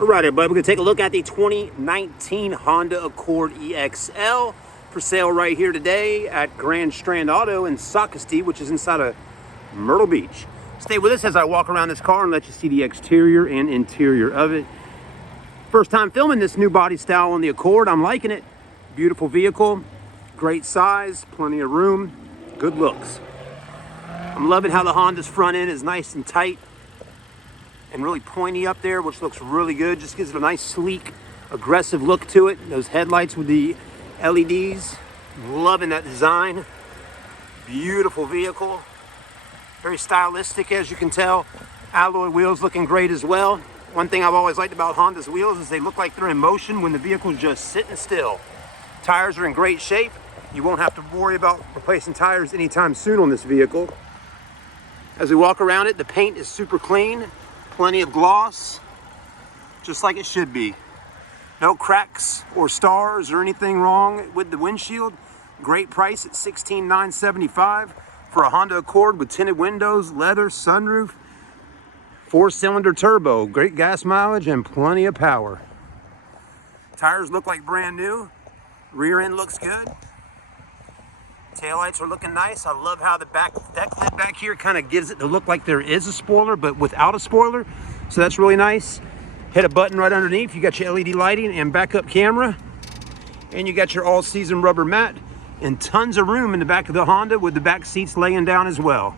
All right, everybody, we're going to take a look at the 2019 Honda Accord EXL for sale right here today at Grand Strand Auto in Socastee, which is inside of Myrtle Beach. Stay with us as I walk around this car and let you see the exterior and interior of it. First time filming this new body style on the Accord. I'm liking it. Beautiful vehicle, great size, plenty of room, good looks. I'm loving how the Honda's front end is nice and tight and really pointy up there, which looks really good. Just gives it a nice, sleek, aggressive look to it. Those headlights with the LEDs, loving that design. Beautiful vehicle, very stylistic, as you can tell. Alloy wheels looking great as well. One thing I've always liked about Honda's wheels is they look like they're in motion when the vehicle's just sitting still. Tires are in great shape. You won't have to worry about replacing tires anytime soon on this vehicle. As we walk around it, the paint is super clean. Plenty of gloss, just like it should be. No cracks or stars or anything wrong with the windshield. Great price at $16,975 for a Honda Accord with tinted windows, leather, sunroof, 4-cylinder turbo, great gas mileage and plenty of power. Tires look like brand new. Rear end looks good. Taillights are looking nice. I love how the back deck lid back here kind of gives it to look like there is a spoiler, but without a spoiler. So that's really nice. Hit a button right underneath. You got your LED lighting and backup camera. And you got your all-season rubber mat and tons of room in the back of the Honda with the back seats laying down as well.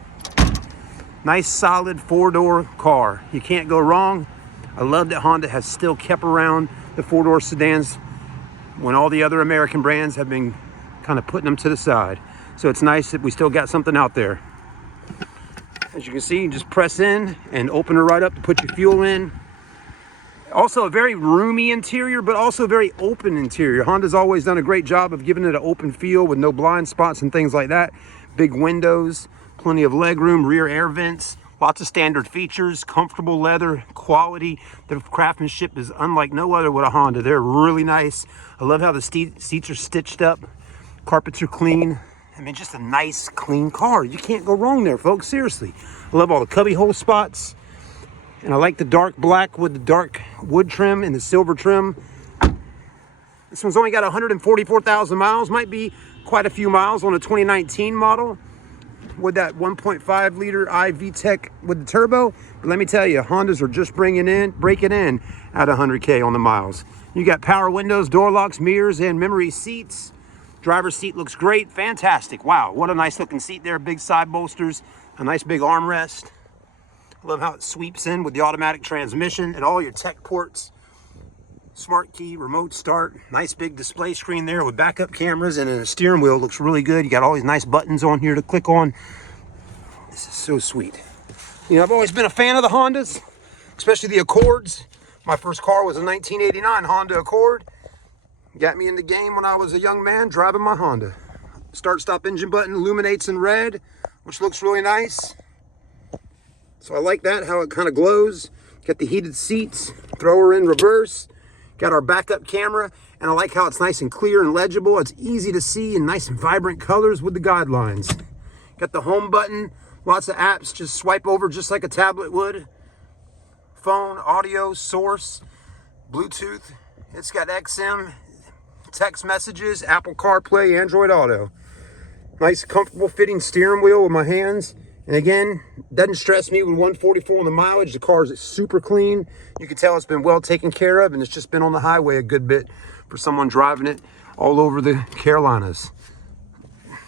Nice, solid four-door car. You can't go wrong. I love that Honda has still kept around the four-door sedans when all the other American brands have been kind of putting them to the side. So it's nice that we still got something out there. As you can see, you just press in and open it right up to put your fuel in. Also a very roomy interior, but also very open interior. Honda's always done a great job of giving it an open feel with no blind spots and things like that. Big windows, plenty of leg room, rear air vents, lots of standard features, comfortable leather, quality. The craftsmanship is unlike no other with a Honda. They're really nice. I love how the seats are stitched up. Carpets are clean. I mean, just a nice, clean car. You can't go wrong there, folks. Seriously. I love all the cubby hole spots. And I like the dark black with the dark wood trim and the silver trim. This one's only got 144,000 miles. Might be quite a few miles on a 2019 model with that 1.5 liter iVTEC with the turbo. But let me tell you, Hondas are just breaking in at 100K on the miles. You got power windows, door locks, mirrors, and memory seats. Driver's seat looks great, fantastic. Wow, what a nice looking seat there. Big side bolsters, a nice big armrest. I love how it sweeps in with the automatic transmission and all your tech ports. Smart key, remote start, nice big display screen there with backup cameras, and then the steering wheel looks really good. You got all these nice buttons on here to click on. This is so sweet. You know, I've always been a fan of the Hondas, especially the Accords. My first car was a 1989 Honda Accord. Got me in the game when I was a young man driving my Honda. Start stop engine button illuminates in red, which looks really nice. So I like that, how it kind of glows. Got the heated seats, thrower in reverse. Got our backup camera, and I like how it's nice and clear and legible. It's easy to see and nice and vibrant colors with the guidelines. Got the home button, lots of apps, just swipe over just like a tablet would. Phone, audio, source, Bluetooth. It's got XM, text messages, Apple CarPlay, Android Auto. Nice, comfortable fitting steering wheel with my hands. And again, doesn't stress me with 144 on the mileage. The car is super clean. You can tell it's been well taken care of, and it's just been on the highway a good bit for someone driving it all over the Carolinas.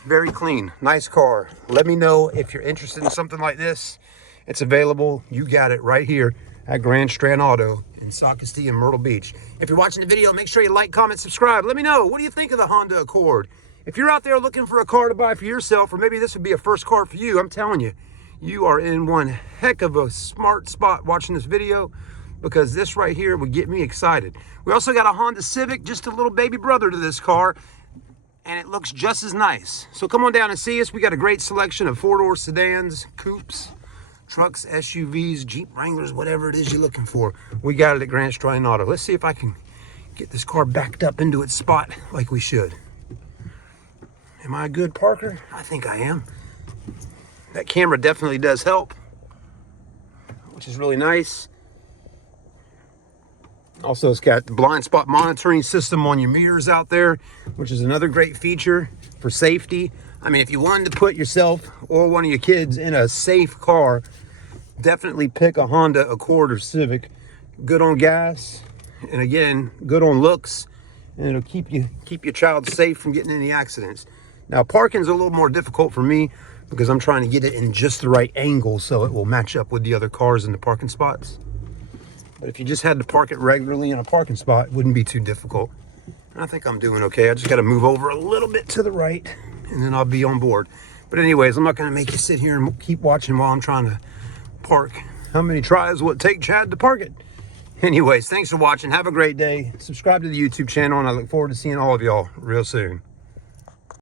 Very clean, nice car. Let me know if you're interested in something like this. It's available. You got it right here at Grand Strand Auto in Socastee and Myrtle Beach. If you're watching the video, make sure you like, comment, subscribe. Let me know, what do you think of the Honda Accord? If you're out there looking for a car to buy for yourself, or maybe this would be a first car for you, I'm telling you, you are in one heck of a smart spot watching this video, because this right here would get me excited. We also got a Honda Civic, just a little baby brother to this car, and it looks just as nice. So come on down and see us. We got a great selection of four-door sedans, coupes, trucks, SUVs, Jeep Wranglers, whatever it is you're looking for. We got it at Grand Strand Auto. Let's see if I can get this car backed up into its spot like we should. Am I a good parker? I think I am. That camera definitely does help, which is really nice. Also, it's got the blind spot monitoring system on your mirrors out there, which is another great feature for safety. I mean, if you wanted to put yourself or one of your kids in a safe car, definitely pick a Honda Accord or Civic. Good on gas, and again, good on looks, and it'll keep your child safe from getting any accidents. Now, parking's a little more difficult for me because I'm trying to get it in just the right angle so it will match up with the other cars in the parking spots. But if you just had to park it regularly in a parking spot, it wouldn't be too difficult. And I think I'm doing okay. I just got to move over a little bit to the right, and then I'll be on board. But anyways, I'm not going to make you sit here and keep watching while I'm trying to park. How many tries will it take Chad to park it? Anyways, thanks for watching. Have a great day. Subscribe to the YouTube channel, and I look forward to seeing all of y'all real soon.